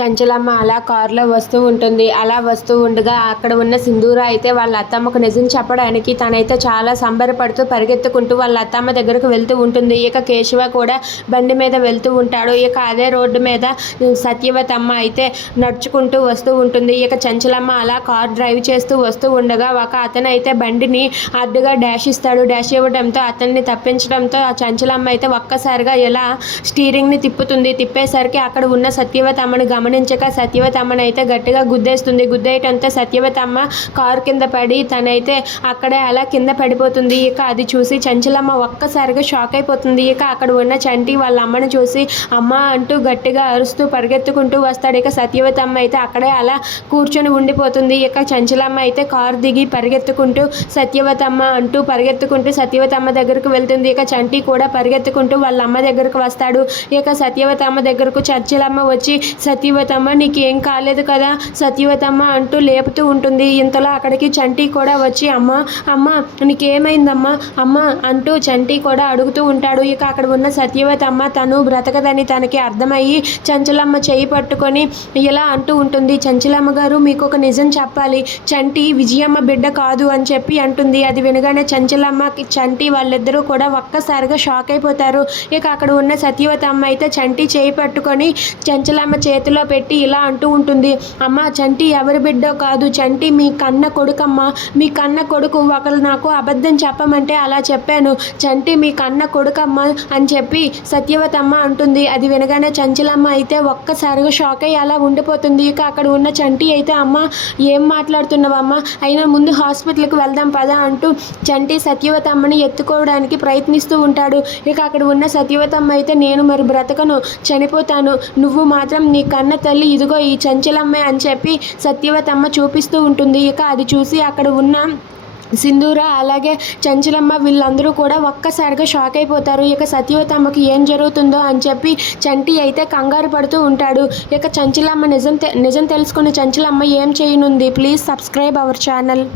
చంచలమ్మ అలా కారులో వస్తూ ఉంటుంది. అలా వస్తూ ఉండగా అక్కడ ఉన్న సింధూర అయితే వాళ్ళ అత్తమ్మకు నిజం చెప్పడానికి తనైతే చాలా సంబరపడుతూ పరిగెత్తుకుంటూ వాళ్ళ అత్తమ్మ దగ్గరకు వెళ్తూ ఉంటుంది. ఇక కేశవ కూడా బండి మీద వెళ్తూ ఉంటాడు. ఇక అదే రోడ్డు మీద సత్యవతమ్మ అయితే నడుచుకుంటూ వస్తూ ఉంటుంది. ఇక చంచలమ్మ అలా కార్ డ్రైవ్ చేస్తూ వస్తూ ఉండగా ఒక అతను అయితే బండిని అడ్డుగా డాష్ ఇస్తాడు. డాష్ ఇవ్వడంతో అతన్ని తప్పించడంతో ఆ చంచలమ్మ అయితే ఒక్కసారిగా ఎలా స్టీరింగ్ని తిప్పుతుంది. తిప్పేసరికి అక్కడ ఉన్న సత్యవతమ్మను గమనించక సత్యవతి అయితే గట్టిగా గుద్దేస్తుంది. గుద్దేయటంతో సత్యవతమ్మ కారు కింద పడి తనైతే అక్కడే అలా కింద పడిపోతుంది. ఇక అది చూసి చంచలమ్మ ఒక్కసారిగా షాక్ అయిపోతుంది. ఇక అక్కడ ఉన్న చంటి వాళ్ళ అమ్మను చూసి అమ్మ అంటూ గట్టిగా అరుస్తూ పరిగెత్తుకుంటూ వస్తాడు. ఇక సత్యవతమ్మ అయితే అక్కడే అలా కూర్చొని ఉండిపోతుంది. ఇక చంచలమ్మ అయితే కారు దిగి పరిగెత్తుకుంటూ సత్యవతమ్మ అంటూ పరిగెత్తుకుంటూ సత్యవతమ్మ దగ్గరకు వెళ్తుంది. ఇక చంటి కూడా పరిగెత్తుకుంటూ వాళ్ళ అమ్మ దగ్గరకు వస్తాడు. ఇక సత్యవతమ్మ దగ్గరకు చంచలమ్మ వచ్చి సత్యవతమ్మ నీకేం కాలేదు కదా? సత్యవతమ్మ అంటూ లేపుతూ ఉంటుంది. ఇంతలో అక్కడికి చంటి కూడా వచ్చి అమ్మ అమ్మ నీకేమైందమ్మా? అమ్మ అంటూ చంటి కూడా అడుగుతూ ఉంటాడు. ఇక అక్కడ ఉన్న సత్యవతమ్మ తను బ్రతకదని తనకి అర్థమయ్యి చంచలమ్మ చేయి పట్టుకొని ఇలా అంటూ ఉంటుంది. చంచలమ్మ గారు మీకు ఒక నిజం చెప్పాలి. చంటి విజయమ్మ బిడ్డ కాదు అని చెప్పి అంటుంది. అది వినగానే చంచలమ్మ చంటి వాళ్ళిద్దరూ కూడా ఒక్కసారిగా షాక్ అయిపోతారు. ఇక అక్కడ ఉన్న సత్యవతమ్మ అయితే చంటి చేయి పట్టుకొని చంచలమ్మ చేతిలో పెట్టి ఇలా అంటూ ఉంటుంది అమ్మ చంటి ఎవరి బిడ్డో కాదు చంటి మీ కన్న కొడుకమ్మ మీ కన్న కొడుకు ఒకరు నాకు అబద్ధం చెప్పమంటే అలా చెప్పాను చంటి మీ కన్న కొడుకమ్మ అని చెప్పి సత్యవతమ్మ అంటుంది. అది వినగానే చంచలమ్మ అయితే ఒక్కసారిగా షాక్ అయ్యి అలా ఉండిపోతుంది. ఇక అక్కడ ఉన్న చంటి అయితే అమ్మ ఏం మాట్లాడుతున్నావమ్మ? అయినా ముందు హాస్పిటల్కి వెళ్దాం పదా అంటూ చంటి సత్యవతమ్మని ఎత్తుకోవడానికి ప్రయత్నిస్తూ ఉంటాడు. ఇక అక్కడ ఉన్న సత్యవతమ్మ అయితే నేను మరి బ్రతకను చనిపోతాను. నువ్వు మాత్రం నీ కన్న తల్లి ఇదిగో ఈ చంచలమ్మే అని చెప్పి సత్యవతమ్మ చూపిస్తూ ఉంటుంది. ఇక అది చూసి అక్కడ ఉన్న సింధూర అలాగే చంచలమ్మ వీళ్ళందరూ కూడా ఒక్కసారిగా షాక్ అయిపోతారు. ఇక సత్యవతమ్మకి ఏం జరుగుతుందో అని చెప్పి చంటి అయితే కంగారు పడుతూ ఉంటాడు. ఇక చంచలమ్మ నిజం తె- నిజం తెలుసుకున్న చంచలమ్మ ఏం చేయనుంది? Please subscribe our channel.